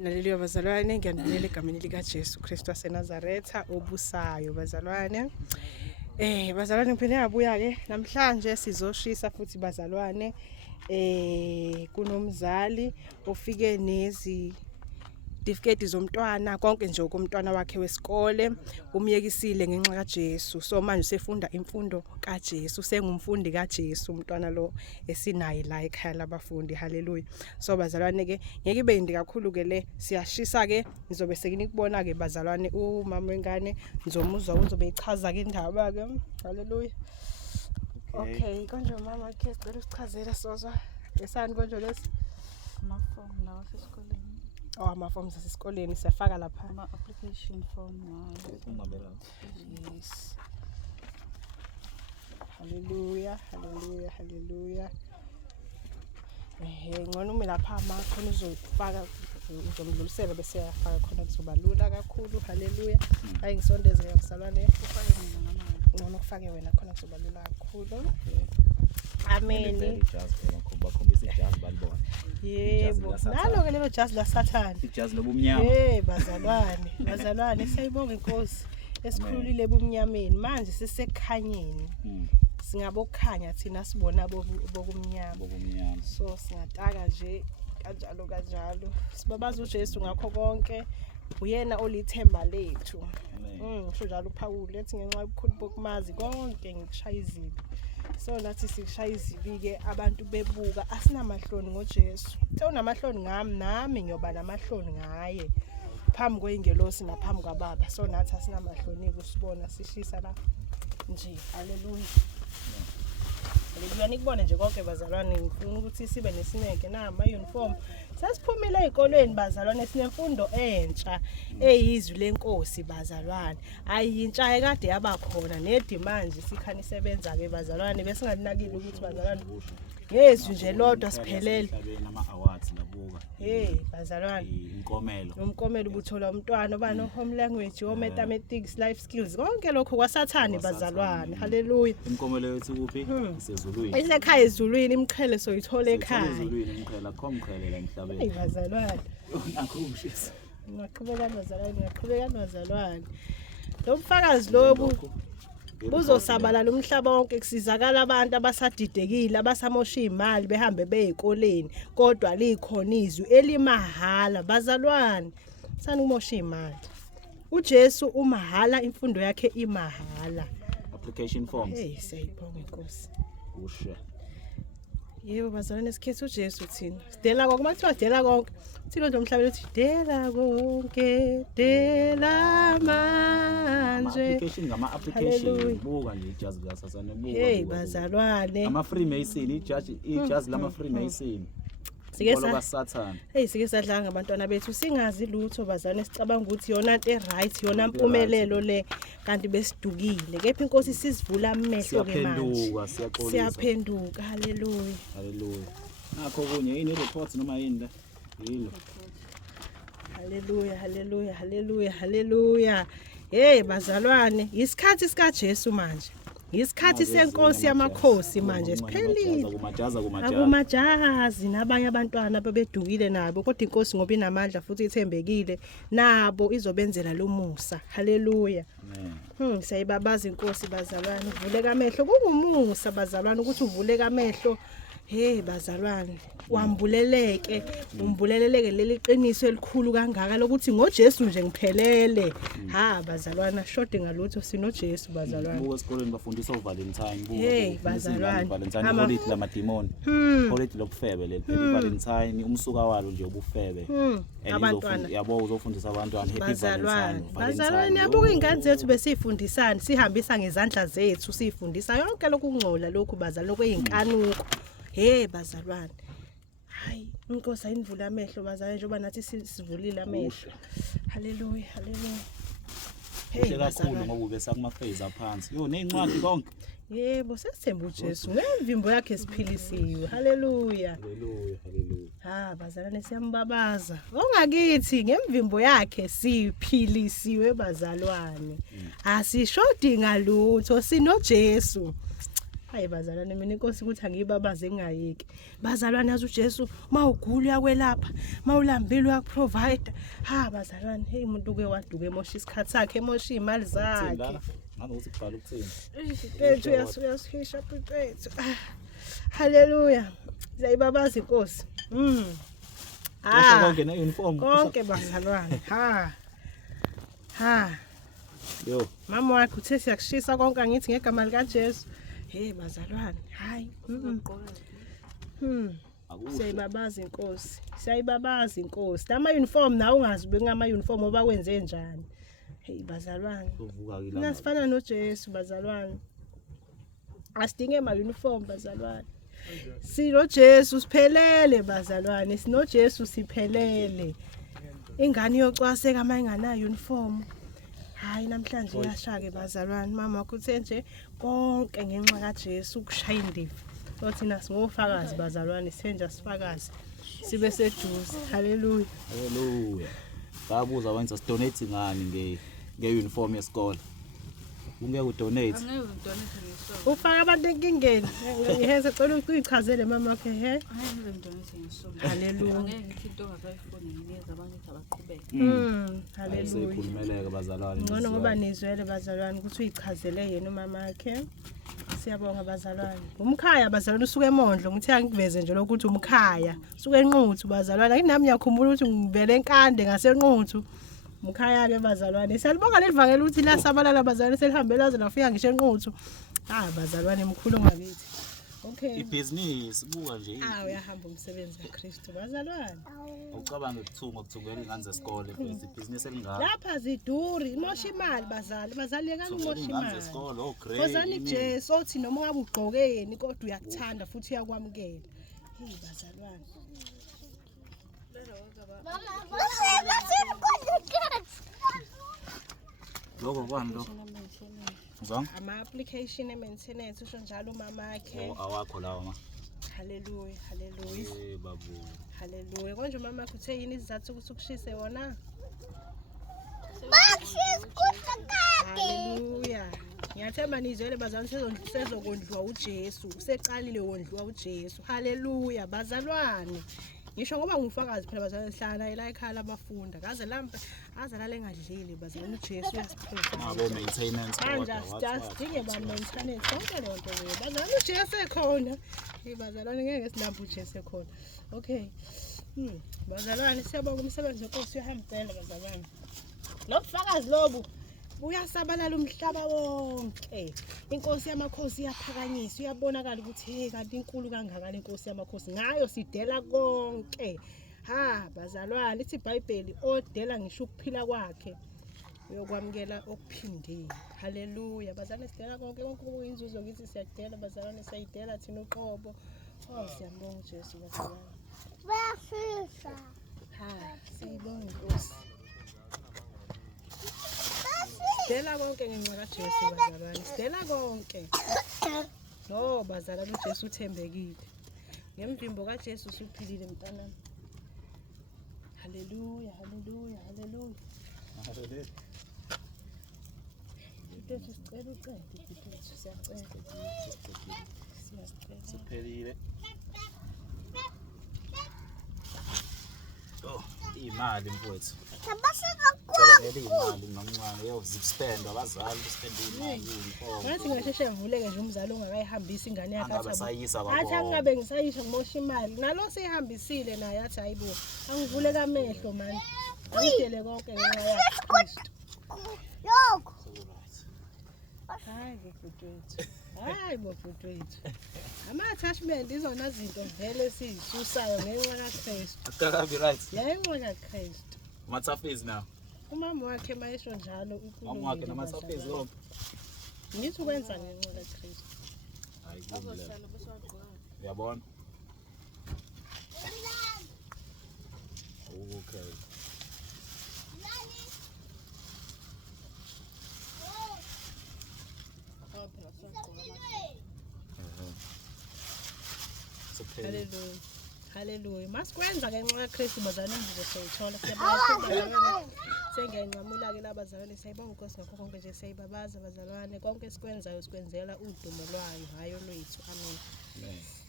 Naleliyo bazalwane, ngiyanibingelela egameni lika Jesu Kristu waseNazaretha obusayo bazalwane. Bazalwane ngiphinde ngabuya ke namhlanje sizoshisa futhi bazalwane. Kunomzali ofike nezitifiketi zomntwana konke nje komntwana wakhe wesikole umyekisile ngenxa kaJesu. So manje usefunda imfundo kaJesu, sengumfundi kaJesu umntwana lo esinayi la ekhaya labafundi. Haleluya. So bazalwane ke ngeke ibe yindi kakhulu ke le siyashisa ke nizobe sekinikubona ke bazalwane umama wengane ngizomuzwa uzobe echaza ke indaba ke. Haleluya. Okay, konje mama ke sicela usichazela sozwa. Esani konje lesi? Amafomu lawa asesikoleni. Amafomu asesikoleni siyafaka lapha. Ama-application form. Yes. Haleluya, haleluya, haleluya. Ngcono uma lapha khona uzofaka uzomdlulisela bese yafaka khona kuzoba lula kakhulu. Haleluya. Hayi ngisondeze ke bazalwane ufake mina ngamanye. Ngcono ufake wena khona kuzoba lula kakhulu. Amen. Bakhombisa ijazi balibona. Yebo. Nalo ke lelo jazi la Sathane. Ijazi lobumnyama. Bazalwane, bazalwane siyayibonga inkosi esikhululile ebumnyameni manje sisekukhanyeni. Singabokukhanya thina sibona bokumnyama. So singataka nje kanjalo. Sibabaza uJesu ngakho konke. Uyena olithemba lethu. Usho njalo uPaul lethi ngenxa yobukhulu bokumazi konke ngikushaya izibi. So nathi sikushaya izibi ke abantu bebuka asinamahloni ngoJesu. Unamahloni nami ngiyoba namahloni ngaye. Phambi kweingelosi naphambi kwaBaba. So nathi asinamahloni kusibona sishisa la nje. Haleluya. Haleluya nikubone nje konke bazalwane ngifuna ukuthi sibe nesineke nama uniform. Sasiphumile ezikolweni bazalwane sinemfundo entsha eyizwi lenkosi bazalwane. Ayintsha ekade yabakhona nedimanje sikhani sebenza ke bazalwane bese ngalinakile ukuthi bazalwane ngezwi nje lodwa siphelele nama awards labuka. Bazalwane umkomelo ubuthola umntwana obani home language, mathematics, life skills konke lokho kwaSathane bazalwane. Haleluya. Umkomelo wethu kuphi? Isezulwini. Esekhaya ezulwini imqhele soyithola ekhaya. Ezulwini imqhele akho mqhele la emhlabeni. Bazalwane. Nakushisa. Ngiyaqhubeka bazalwane. Lo mfakazi lobu buzosabalala umhlaba wonke kusizakala abantu abasadidekile abasamosha imali behambe beyikoleni kodwa likhona izwi elimahala bazalwane sanumosha imali. uJesu umahala imfundo yakhe imahala. Application forms. Siyayibonga inkosi. Usha. Yebo bazalwane sikhethe uJesu thina. Sidela konke makuthiwa dela konke. Thina nje umhlabeni uthi dela konke dela manje. Application ngama-application buka nje ijazi kaSathane buka. Bazalwane. Ama-Freemason ijazi lama-Freemason. Sike kaSathane. Sike sadlanga ngabantwana bethu singazi lutho bazalwane sicabanga ukuthi yona into eright yona impumelelo le kanti besidukile. Kepha inkosi sisivula amehlo ke manje. Siyaphenduka. Haleluya. Haleluya. Nakho kunye yini report noma yini la? Yilo. Haleluya, haleluya, haleluya, haleluya. Bazalwane, isikhathi sikaJesu manje. Isikhathi senkosi yamakhosi manje siphelile. Akumajazi nabanye abantwana babedukile nabo kodwa inkosi ngoba inamandla futhi ithembekile nabo izobenzela lo musa. Haleluya. Siyayibabaza inkosi bazalwane uvuleka amehlo kungumusa bazalwane ukuthi uvuleka amehlo. Bazalwane wambuleleke umbuleleleke leli qiniso elikhulu kangaka lokuthi ngoJesu nje ngiphelele. Bazalwane shode ngalutho sinoJesu bazalwane. Buka esikoleni bafundisa uValentine bazalwane Valentine holiday lamademon. Holiday lokufebe leli Valentine umsuka walo nje ubufebe. Abantwana yabo uzofundisa abantwana happy Valentine. Bazalwane yabuka ingane zethu besifundisana sihambisa ngezandla zethu sifundisa yonke lokungcola lokhu bazalwane lokuyinkanuko. Bazalwane. Hayi inkosi ayinivula amehlo bazalwane njengoba nathi sivulile amehlo. Haleluya, haleluya. Kakhulu ngoba bese kuma-phase aphansi. Nezincwadi konke. Yebo sesithemba uJesu ngemvimbo yakhe siphilisiwe. Haleluya. Haleluya, haleluya. Bazalwane siyambabaza. Ongakithi ngemvimbo yakhe siphilisiwe bazalwane. Asishodi ngalutho sinoJesu. Hayi bazalwane mina inkosi ukuthi angibabaze ngingayeki. Bazalwane yazi uJesu mawugula uyakwelapha, mawulambile uyakuprovide. Ha bazalwane hey umuntu uke waduka emosha isikhathi sakhe, emosha imali zakhe. Nganokuthi kubhala ukuthini. Bethu uyasihisha bethu. Haleluya. Siyayibabaza inkosi. Konke ne uniform. Konke bazalwane. Ha. Yo. Mama wakho uthe siyakushisa konke angithi ngegama lika Jesu. Hey bazalwane. Hayi. Siyayibabaza inkosi. Siyayibabaza inkosi. Lama uniform nawe ungazi bengama uniform oba kwenze njani. Hey bazalwane. Uvuka kila. Nasifana noJesu bazalwane. Asidinge ama uniform bazalwane. Sino Jesu siphelele bazalwane. Sino Jesu siphelele. Ingane yocwaseka mayinganayo uniform. Hayi namhlanje iyashake bazalwane. Mama wakho uthe nje konke ngenxa kaJesu ukushaya indiva. Sothina singofakazi bazalwane senja sifakazi. Sibe seduze. Haleluya. Haleluya. Babuza wenza donate ngani nge-uniform yesikole. Ungeke udonate. Angeke udonate ngesonto. Ufaka abantu enkingeni. Ngiheze cela uyichazele mama wakhe he. Angeke ngidonate ngesonto. Haleluya. Angeke ngithi into ongakayifuni nginikeza abantu abaqhubeke. Haleluya. Sikhulumeleke bazalwane. Ngcono ngoba nizwele bazalwane ukuthi uyichazele yena umama wakhe. Siyabonga bazalwane. Umkhaya bazalwane usuke emondlo ngithi angikuveze nje lokuthi umkhaya. Usuke enquthu bazalwane. Akinami ngiyakhumbula ukuthi ngivele enkande ngasenquthu. Umkhaya ke bazalwane. Siyalibonga lelivangela ukuthi la sabalala bazalwane selihambela laze lafika ngisho enquthu. Bazalwane mkhulu ngakithi. Okay. Ibhizinisi buka nje. Uyahamba umsebenzi kaKristu bazalwane. Ucabanga ukuthungela ingane zesikole phela ibhizinisi elingaka. Lapha ziduri, imosha imali bazali. Bazali yekani imosha imali. Ingane zesikole grade. Kozani Jesu othi noma ungabe ugqokeni kodwa uyakuthanda futhi uyakwamukela. Hey bazalwane. Lokho kwani lo? Ngizwa? Ama-application e-maintenance usho njalo umama wakhe. Awakho lawo ma. Haleluya, haleluya. Babu. Haleluya. Konje umama wakhe uthe yini izathu ukuthi ukushise wona? Haleluya. Ngiyathemba nizwele bazalwane sezokondliwa uJesu. Useqalile wondliwa uJesu. Haleluya bazalwane. Ngisho ngoba ngufakazi phela bazalwane sihlala la ekhaya labafunda. Kaze lampe azalale engadlili bazalwane uJesu uyasiphila. Ngabo maintenance Manje sidinge ba maintenance konke le nto leyo. Bazalwane uJesu ekhona. Hey bazalwane ngeke silambe uJesu ekhona. Okay. Bazalwane siyabonga umsebenzi wenkosi uyahambela bazalwane. Lobufakazi lobu uyasabalala umhlaba wonke. Inkosi yamakhosi iyaphakanyiswa, uyabonakala ukuthi hey kanti inkulu kangaka inkosi yamakhosi. Ngayo sidela konke. Bazalwane lithi iBhayibheli odela ngisho ukuphila kwakhe uyokwamukela okuphindile. Haleluya. Bazalwane sidela konke kuyinzuzo kithi siyadela bazalwane siyidela thina uqobo. Siyambonga uJesu bazalwane. Bayafisa. Siyibonga inkosi. Sidela konke ngenxa kaJesu bazalwane. Sidela konke. Bazalwane uJesu uthembekile. Ngemvimbo kaJesu usuphilile mntanami. Haleluya, haleluya, haleluya. Haleluya. Mfethu sicela uqede mfethu siyacela. Siyacela. Siphelile. Imali mfowethu. Cabangela imali nomncane yozispend abazali spend imali uniform. Ngathi ngasheshe ngivuleke nje umzali ongakayihambisa ingane yakhe Angabe sayisa bakho. athi angabe ngisayisho ngimosha imali. Nalo seyihambisile naye athi hayibo angivule kamehlo manje. Angidele konke ngenxa yakhe Kristu. Lokho. Hayi bofutwethu. Hayi bofutwethu. Ama-attachment izona zinto vele sizisusayo ngenxa kaKristu. Akakabi right. Ngenxa kaKristu. Matafezi now. Umama wakhe mayesho njalo Mama wakhe namatafezi lonke. Ngithi ukwenza ngenxa kaKristu. Hayi kulula. Uyabona? Okay. Haleluya. Haleluya. Masikwenza ngenxa kaKristu bazalwane nje soyithola. Siyabonga. Sengiyanqamula-ke labazalwane, siyayibonga Nkosi ngakho konke nje, siyayibabaza bazalwane, konke esikwenzayo sikwenzela udumo lwayo, hayi olwethu. Amen. Amen.